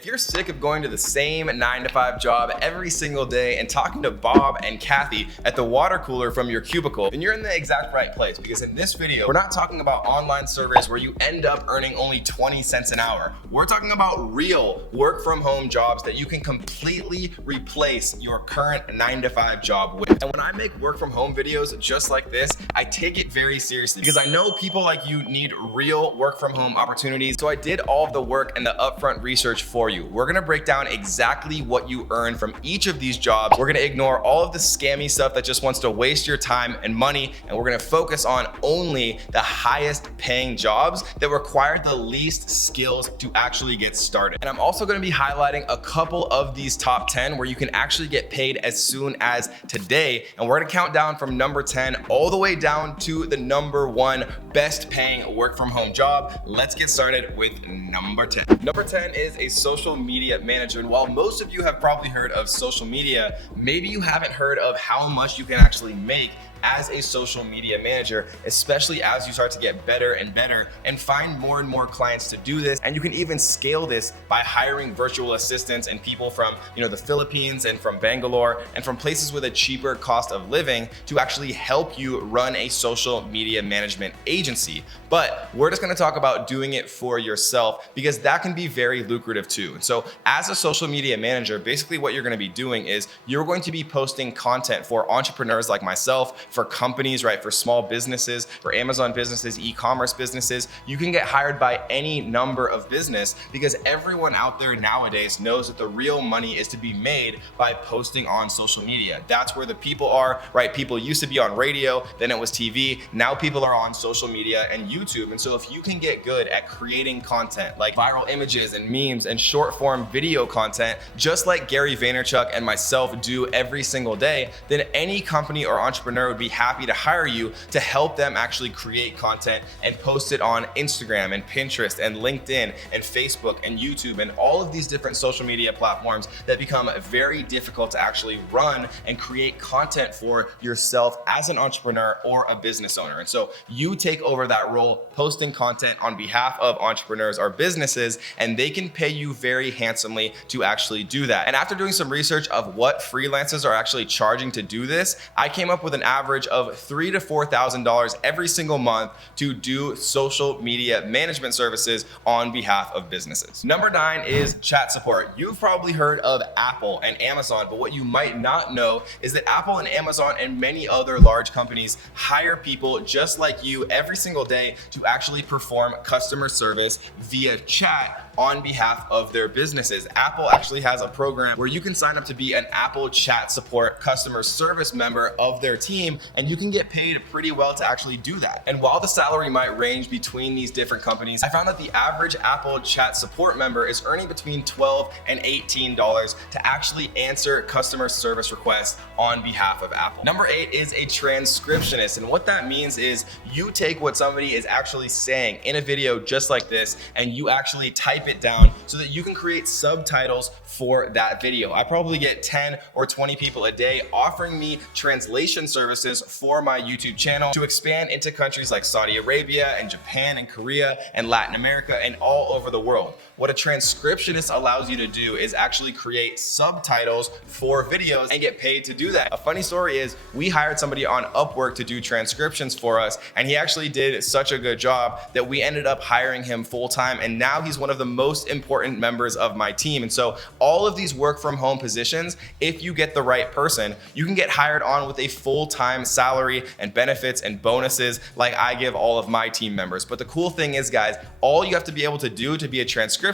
If you're sick of going to the same 9-to-5 job every single day and talking to Bob and Kathy at the water cooler from your cubicle, then you're in the exact right place, because in this video, we're not talking about online surveys where you end up earning only 20 cents an hour. We're talking about real work from home jobs that you can completely replace your current 9-to-5 job with. And when I make work from home videos just like this, I take it very seriously because I know people like you need real work from home opportunities. So I did all of the work and the upfront research for you. We're gonna break down exactly what you earn from each of these jobs. We're gonna ignore all of the scammy stuff that just wants to waste your time and money, and we're gonna focus on only the highest paying jobs that require the least skills to actually get started. And I'm also gonna be highlighting a couple of these top 10 where you can actually get paid as soon as today. And we're gonna count down from number 10 all the way down to the number 1 best paying work from home job. Let's get started with number 10. Number 10 is a social media manager. And while most of you have probably heard of social media, maybe you haven't heard of how much you can actually make as a social media manager, especially as you start to get better and better and find more and more clients to do this. And you can even scale this by hiring virtual assistants and people from the Philippines and from Bangalore and from places with a cheaper cost of living to actually help you run a social media management agency. But we're just gonna talk about doing it for yourself because that can be very lucrative too. And so as a social media manager, basically what you're gonna be doing is you're going to be posting content for entrepreneurs like myself, for companies, right? For small businesses, for Amazon businesses, e-commerce businesses. You can get hired by any number of business because everyone out there nowadays knows that the real money is to be made by posting on social media. That's where the people are, right? People used to be on radio, then it was TV. Now people are on social media and YouTube. And so if you can get good at creating content like viral images and memes and short form video content, just like Gary Vaynerchuk and myself do every single day, then any company or entrepreneur would be happy to hire you to help them actually create content and post it on Instagram and Pinterest and LinkedIn and Facebook and YouTube and all of these different social media platforms that become very difficult to actually run and create content for yourself as an entrepreneur or a business owner. And so you take over that role, posting content on behalf of entrepreneurs or businesses, and they can pay you very handsomely to actually do that. And after doing some research of what freelancers are actually charging to do this, I came up with an average of $3,000 to $4,000 every single month to do social media management services on behalf of businesses. Number 9 is chat support. You've probably heard of Apple and Amazon, but what you might not know is that Apple and Amazon and many other large companies hire people just like you every single day to actually perform customer service via chat on behalf of their businesses. Apple actually has a program where you can sign up to be an Apple chat support customer service member of their team, and you can get paid pretty well to actually do that. And while the salary might range between these different companies, I found that the average Apple chat support member is earning between $12 and $18 to actually answer customer service requests on behalf of Apple. Number 8 is a transcriptionist. And what that means is you take what somebody is actually saying in a video just like this, and you actually type it down so that you can create subtitles for that video. I probably get 10 or 20 people a day offering me translation services for my YouTube channel to expand into countries like Saudi Arabia and Japan and Korea and Latin America and all over the world. What a transcriptionist allows you to do is actually create subtitles for videos and get paid to do that. A funny story is we hired somebody on Upwork to do transcriptions for us, and he actually did such a good job that we ended up hiring him full-time, and now he's one of the most important members of my team. And so all of these work from home positions, if you get the right person, you can get hired on with a full-time salary and benefits and bonuses like I give all of my team members. But the cool thing is, guys, all you have to be able to do to be a transcriptionist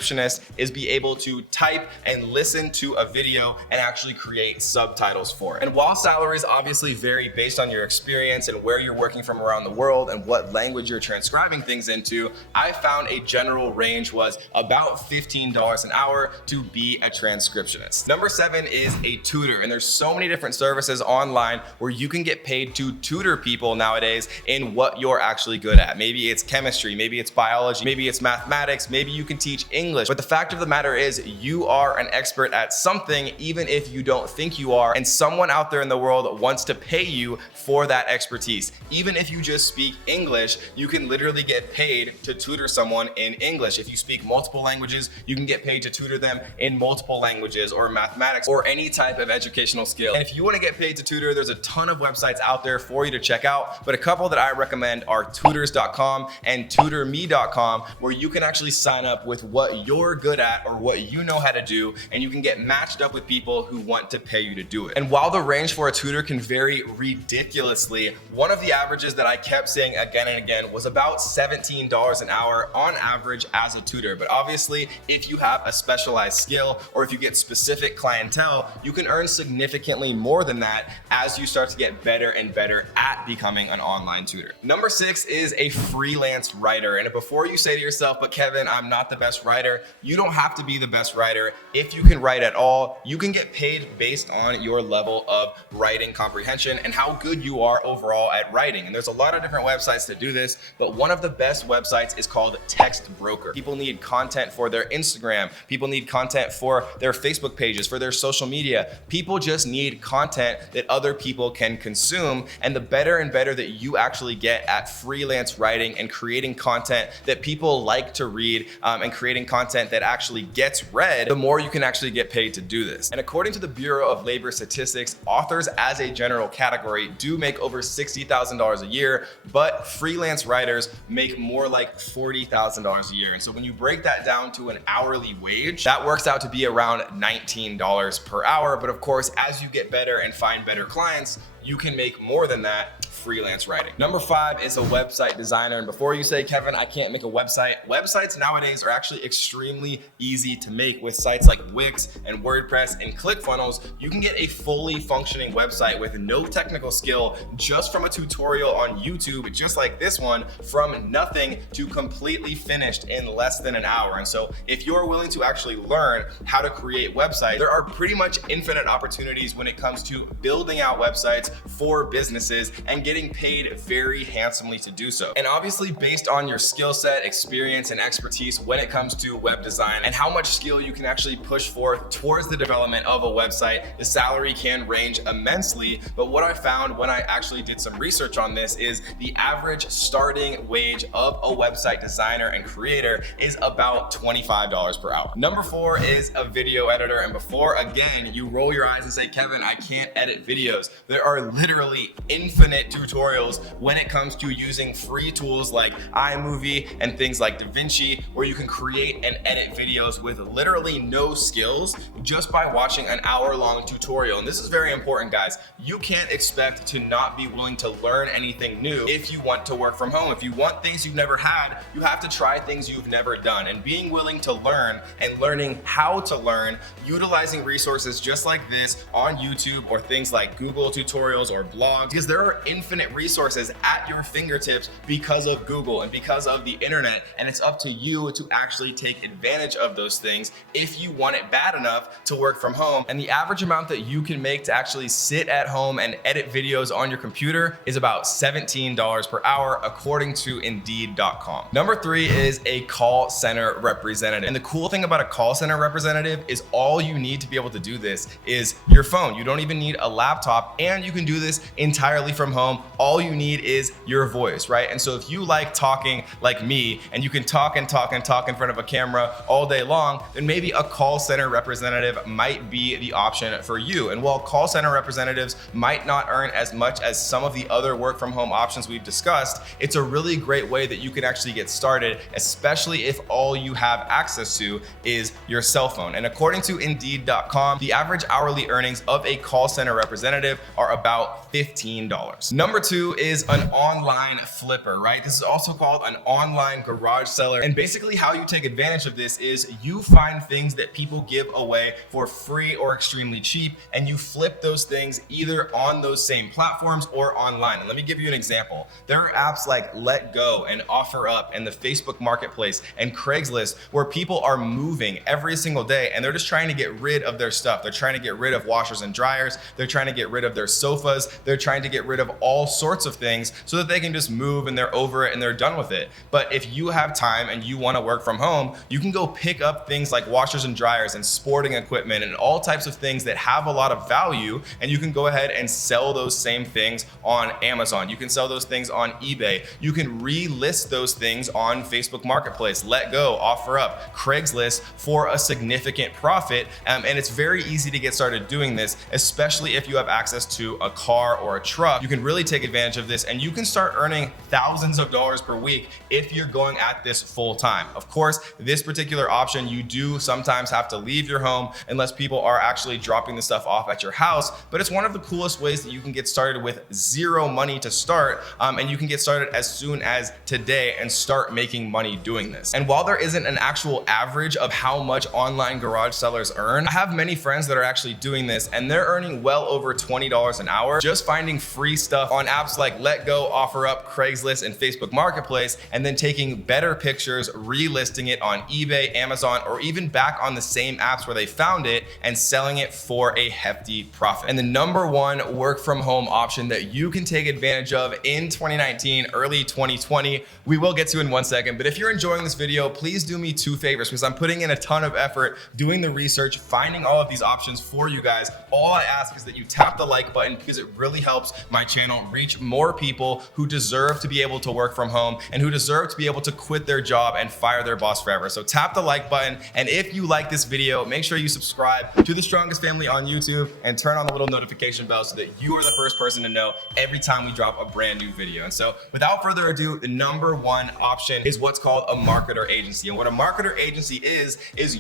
is be able to type and listen to a video and actually create subtitles for it. And while salaries obviously vary based on your experience and where you're working from around the world and what language you're transcribing things into, I found a general range was about $15 an hour to be a transcriptionist. Number 7 is a tutor. And there's so many different services online where you can get paid paid to tutor people nowadays in what you're actually good at. Maybe it's chemistry, maybe it's biology, maybe it's mathematics, maybe you can teach English. But the fact of the matter is you are an expert at something, even if you don't think you are, and someone out there in the world wants to pay you for that expertise. Even if you just speak English, you can literally get paid to tutor someone in English. If you speak multiple languages, you can get paid to tutor them in multiple languages, or mathematics, or any type of educational skill. And if you want to get paid to tutor, there's a ton of websites out there for you to check out, but a couple that I recommend are tutors.com and tutorme.com, where you can actually sign up with what you're good at or what you know how to do, and you can get matched up with people who want to pay you to do it. And while the range for a tutor can vary ridiculously, one of the averages that I kept saying again and again was about $17 an hour on average as a tutor. But obviously, if you have a specialized skill or if you get specific clientele, you can earn significantly more than that as you start to get better and better at becoming an online tutor. Number 6 is a freelance writer. And before you say to yourself, but Kevin, I'm not the best writer, you don't have to be the best writer. If you can write at all, you can get paid based on your level of writing comprehension and how good you are overall at writing. And there's a lot of different websites to do this, but one of the best websites is called Text Broker. People need content for their Instagram. People need content for their Facebook pages, for their social media. People just need content that other people can consume. And the better and better that you actually get at freelance writing and creating content that people like to read, and creating content that actually gets read, the more you can actually get paid to do this. And according to the Bureau of Labor Statistics, authors as a general category do make over $60,000 a year, but freelance writers make more like $40,000 a year. And so when you break that down to an hourly wage, that works out to be around $19 per hour. But of course, as you get better and find better clients, you can make more than that freelance writing. Number 5 is a website designer. And before you say, Kevin, I can't make a website, websites nowadays are actually extremely easy to make with sites like Wix and WordPress and ClickFunnels. You can get a fully functioning website with no technical skill just from a tutorial on YouTube, just like this one, from nothing to completely finished in less than an hour. And so if you're willing to actually learn how to create websites, there are pretty much infinite opportunities when it comes to building out websites for businesses and getting paid very handsomely to do so. And obviously, based on your skill set, experience, and expertise when it comes to web design and how much skill you can actually push forth towards the development of a website, the salary can range immensely. But what I found when I actually did some research on this is the average starting wage of a website designer and creator is about $25 per hour. Number 4 is a video editor. And before, again, you roll your eyes and say, Kevin, I can't edit videos, there are literally infinite tutorials when it comes to using free tools like iMovie and things like DaVinci, where you can create and edit videos with literally no skills just by watching an hour-long tutorial. And this is very important, guys. You can't expect to not be willing to learn anything new if you want to work from home. If you want things you've never had, you have to try things you've never done. And being willing to learn and learning how to learn, utilizing resources just like this on YouTube or things like Google tutorials or blogs, because there are infinite resources at your fingertips because of Google and because of the internet. And it's up to you to actually take advantage of those things if you want it bad enough to work from home. And the average amount that you can make to actually sit at home and edit videos on your computer is about $17 per hour, according to Indeed.com. Number 3 is a call center representative. And the cool thing about a call center representative is all you need to be able to do this is your phone. You don't even need a laptop, and you can do this entirely from home. All you need is your voice, right? And so if you like talking like me and you can talk and talk and talk in front of a camera all day long, then maybe a call center representative might be the option for you. And while call center representatives might not earn as much as some of the other work from home options we've discussed, it's a really great way that you can actually get started, especially if all you have access to is your cell phone. And according to Indeed.com, the average hourly earnings of a call center representative are about $15. Number 2 is an online flipper, right? This is also called an online garage seller. And basically how you take advantage of this is you find things that people give away for free or extremely cheap, and you flip those things either on those same platforms or online. And let me give you an example. There are apps like Let Go and OfferUp and the Facebook Marketplace and Craigslist where people are moving every single day, and they're just trying to get rid of their stuff. They're trying to get rid of washers and dryers. They're trying to get rid of their sofas. They're trying to get rid of all sorts of things so that they can just move and they're over it and they're done with it. But if you have time and you want to work from home, you can go pick up things like washers and dryers and sporting equipment and all types of things that have a lot of value, and you can go ahead and sell those same things on Amazon. You can sell those things on eBay. You can relist those things on Facebook Marketplace, Let Go, OfferUp, Craigslist for a significant profit. And it's very easy to get started doing this, especially if you have access to a car or a truck. You can really take advantage of this, and you can start earning thousands of dollars per week if you're going at this full time. Of course, this particular option, you do sometimes have to leave your home unless people are actually dropping the stuff off at your house, but it's one of the coolest ways that you can get started with zero money to start, and you can get started as soon as today and start making money doing this. And while there isn't an actual average of how much online garage sellers earn, I have many friends that are actually doing this, and they're earning well over $20 an hour just finding free stuff on apps like Let Go, OfferUp, Craigslist, and Facebook Marketplace, and then taking better pictures, relisting it on eBay, Amazon, or even back on the same apps where they found it and selling it for a hefty profit. And the number one work from home option that you can take advantage of in 2019, early 2020, we will get to in one second. But if you're enjoying this video, please do me two favors, because I'm putting in a ton of effort doing the research, finding all of these options for you guys. All I ask is that you tap the like button, because it really helps my channel reach more people who deserve to be able to work from home and who deserve to be able to quit their job and fire their boss forever. So tap the like button, and if you like this video, make sure you subscribe to the Strongest Family on YouTube and turn on the little notification bell so that you are the first person to know every time we drop a brand new video. And so without further ado, the number one option is what's called a marketer agency. And what a marketer agency is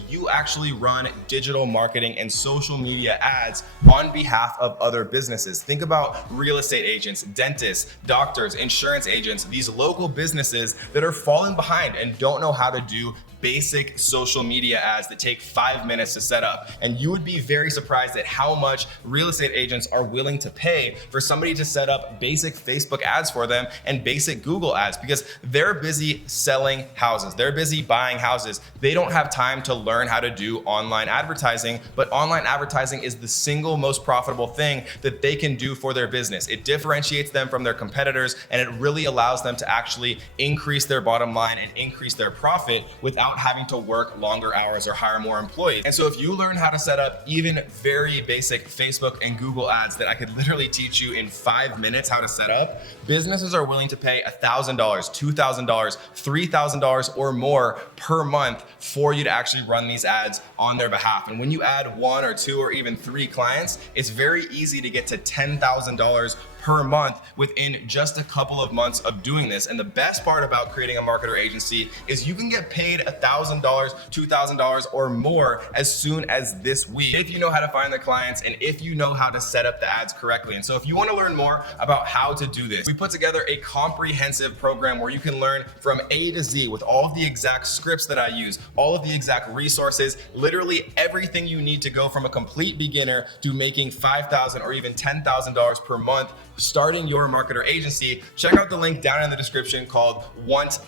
you actually run digital marketing and social media ads on behalf of other businesses. Think about real estate agents, dentists, doctors, insurance agents, these local businesses that are falling behind and don't know how to do basic social media ads that take 5 minutes to set up. And you would be very surprised at how much real estate agents are willing to pay for somebody to set up basic Facebook ads for them and basic Google ads, because they're busy selling houses. They're busy buying houses. They don't have time to learn how to do online advertising, but online advertising is the single most profitable thing that they can do for their business. It differentiates them from their competitors, and it really allows them to actually increase their bottom line and increase their profit without having to work longer hours or hire more employees. And so if you learn how to set up even very basic Facebook and Google ads that I could literally teach you in 5 minutes how to set up, businesses are willing to pay $1,000, $2,000, $3,000 or more per month for you to actually run these ads on their behalf. And when you add 1 or 2 or even 3 clients, it's very easy to get to $10,000 per month within just a couple of months of doing this. And the best part about creating a marketer agency is you can get paid $1,000, $2,000 or more as soon as this week if you know how to find the clients and if you know how to set up the ads correctly. And so if you want to learn more about how to do this, we put together a comprehensive program where you can learn from A to Z with all of the exact scripts that I use, all of the exact resources, literally everything you need to go from a complete beginner to making $5,000 or even $10,000 per month starting your marketer agency. Check out the link down in the description called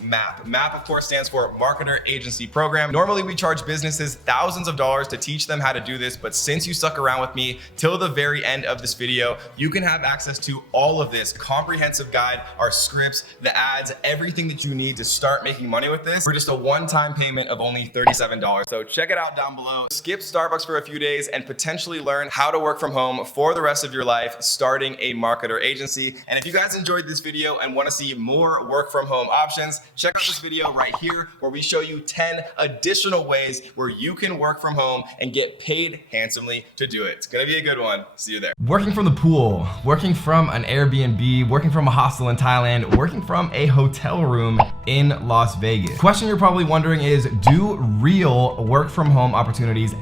MAP. MAP, of course, stands for Marketer Agency Program. Normally, we charge businesses thousands of dollars to teach them how to do this, but since you stuck around with me till the very end of this video, you can have access to all of this comprehensive guide, our scripts, the ads, everything that you need to start making money with this for just a one-time payment of only $37. So check it out down below. Skip Starbucks for a few days and potentially learn how to work from home for the rest of your life, starting a marketer agency. And if you guys enjoyed this video and want to see more work from home options, check out this video right here where we show you 10 additional ways where you can work from home and get paid handsomely to do it. It's gonna be a good one. See you there. Working from the pool, working from an Airbnb, working from a hostel in Thailand, working from a hotel room in Las Vegas. Question you're probably wondering is, do real work from home opportunities